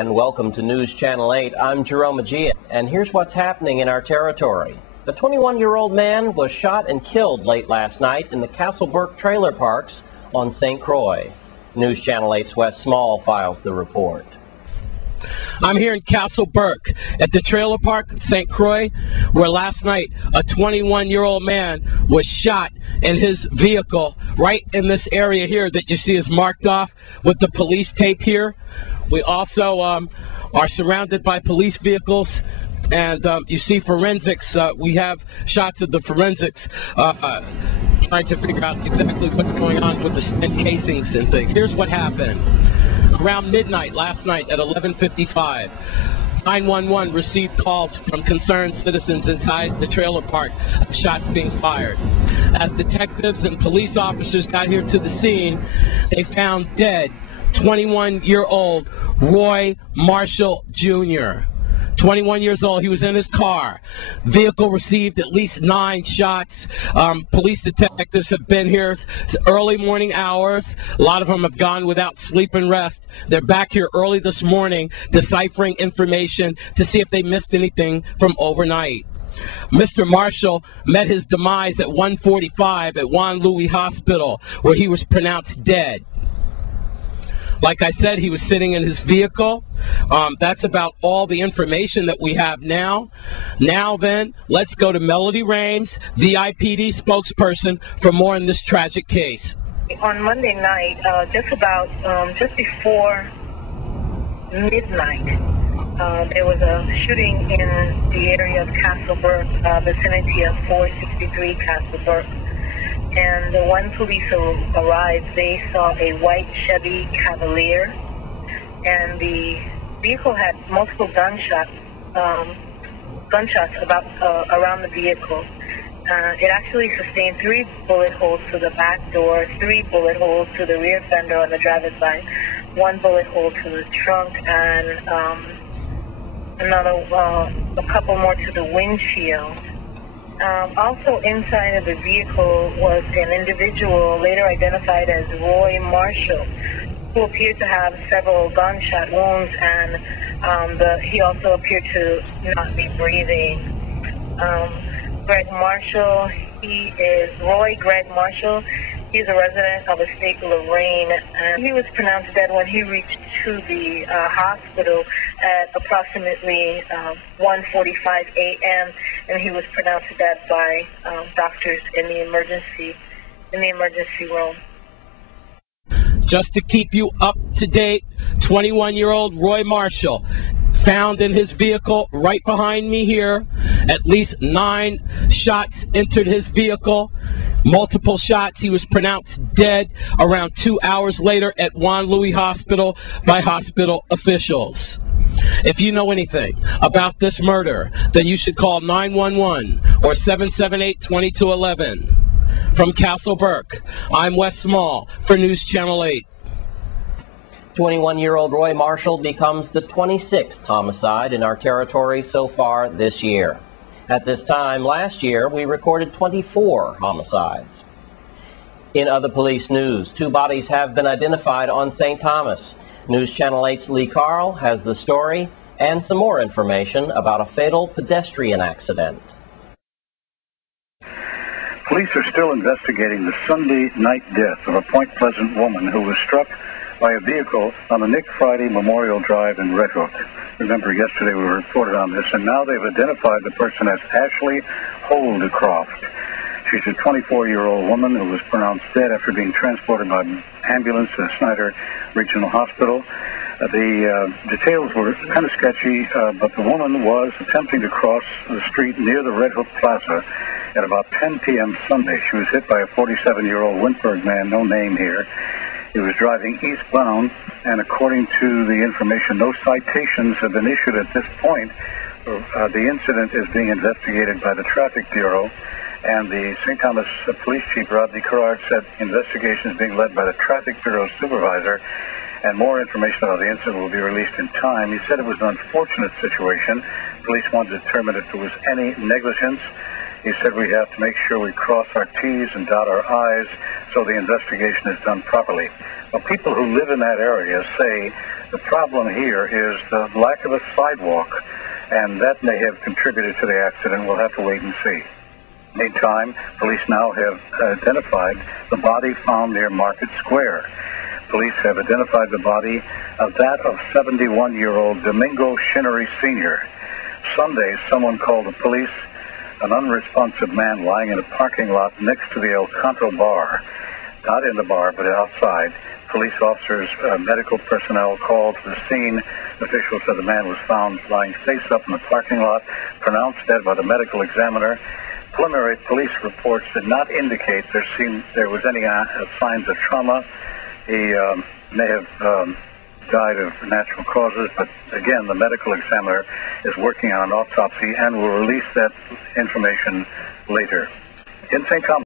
And welcome to News Channel 8. I'm Jerome Mejia, and here's what's happening in our territory. The 21-year-old man was shot and killed late last night in the Castle-Burke trailer parks on St. Croix. News Channel 8's Wes Small files the report. I'm here in Castle-Burke at the trailer park in St. Croix, where last night a 21-year-old man was shot in his vehicle right in this area here that you see is marked off with the police tape here. We also are surrounded by police vehicles, and you see forensics. We have shots of the forensics trying to figure out exactly what's going on with the spent casings and things. Here's what happened. Around midnight last night at 11:55, 911 received calls from concerned citizens inside the trailer park of shots being fired. As detectives and police officers got here to the scene, they found dead 21-year-old Roy Marshall Jr. 21 years old. He was in his car. Vehicle received at least 9 shots. Police detectives have been here early morning hours. A lot of them have gone without sleep and rest. They're back here early this morning deciphering information to see if they missed anything from overnight. Mr. Marshall met his demise at 1:45 at Juan Louis Hospital, where he was pronounced dead. Like I said, he was sitting in his vehicle. That's about all the information that we have now. Now then, let's go to Melody Rames, the IPD spokesperson, for more on this tragic case. On Monday night, just before midnight, there was a shooting in the area of Castle-Burke, vicinity of 463 Castle-Burke. And when police arrived, they saw a white Chevy Cavalier, and the vehicle had multiple gunshots around the vehicle. It actually sustained 3 bullet holes to the back door, 3 bullet holes to the rear fender on the driver's side, 1 bullet hole to the trunk, and a couple more to the windshield. Also inside of the vehicle was an individual later identified as Roy Marshall, who appeared to have several gunshot wounds, and he also appeared to not be breathing. Greg Marshall, Roy Greg Marshall. He's a resident of the state of Lorraine, and he was pronounced dead when he reached to the hospital at approximately 1:45 a.m., and he was pronounced dead by doctors in the emergency room. Just to keep you up to date, 21-year-old Roy Marshall, found in his vehicle right behind me here. At least 9 shots entered his vehicle. Multiple shots. He was pronounced dead around 2 hours later at Juan Louis Hospital by hospital officials. If you know anything about this murder, then you should call 911 or 778-2211. From Castle-Burke, I'm Wes Small for News Channel 8. 21-year-old Roy Marshall becomes the 26th homicide in our territory so far this year. At this time last year, we recorded 24 homicides. In other police news, 2 bodies have been identified on St. Thomas. News Channel 8's Lee Carl has the story and some more information about a fatal pedestrian accident. Police are still investigating the Sunday night death of a Point Pleasant woman who was struck by a vehicle on the Nick Friday Memorial Drive in Red Hook. Remember, yesterday we reported on this, and now they've identified the person as Ashley Holdcroft. She's a 24-year-old woman who was pronounced dead after being transported by ambulance to Snyder Regional Hospital. The details were kind of sketchy, but the woman was attempting to cross the street near the Red Hook Plaza at about 10 p.m. Sunday. She was hit by a 47-year-old Wintberg man, no name here. He was driving eastbound, and according to the information, no citations have been issued at this point. The incident is being investigated by the Traffic Bureau, and the St. Thomas Police Chief, Rodney Carrard, said investigation is being led by the Traffic Bureau supervisor, and more information about the incident will be released in time. He said it was an unfortunate situation. Police wanted to determine if there was any negligence, He said we have to make sure we cross our T's and dot our I's so the investigation is done properly. Well, people who live in that area say the problem here is the lack of a sidewalk, and that may have contributed to the accident. We'll have to wait and see. Meantime, police now have identified the body found near Market Square. Police have identified the body of that of 71-year-old Domingo Shinnery Sr. Sunday, someone called the police. An unresponsive man lying in a parking lot next to the El Canto bar, not in the bar, but outside. Police officers, medical personnel called to the scene. Officials said the man was found lying face up in the parking lot, pronounced dead by the medical examiner. Preliminary police reports did not indicate there was any signs of trauma. He may have died of natural causes, but again, the medical examiner is working on an autopsy and will release that information later. In St. Thomas.